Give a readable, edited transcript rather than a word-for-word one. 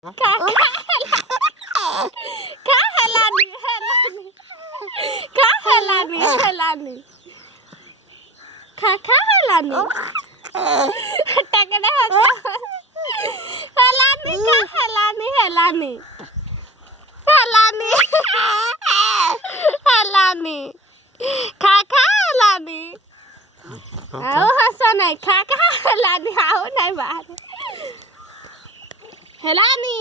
Kaka helani kaka helani takade helani ka helani kaka helani आओ हंसना kaka helani आओ नहीं बाहर helani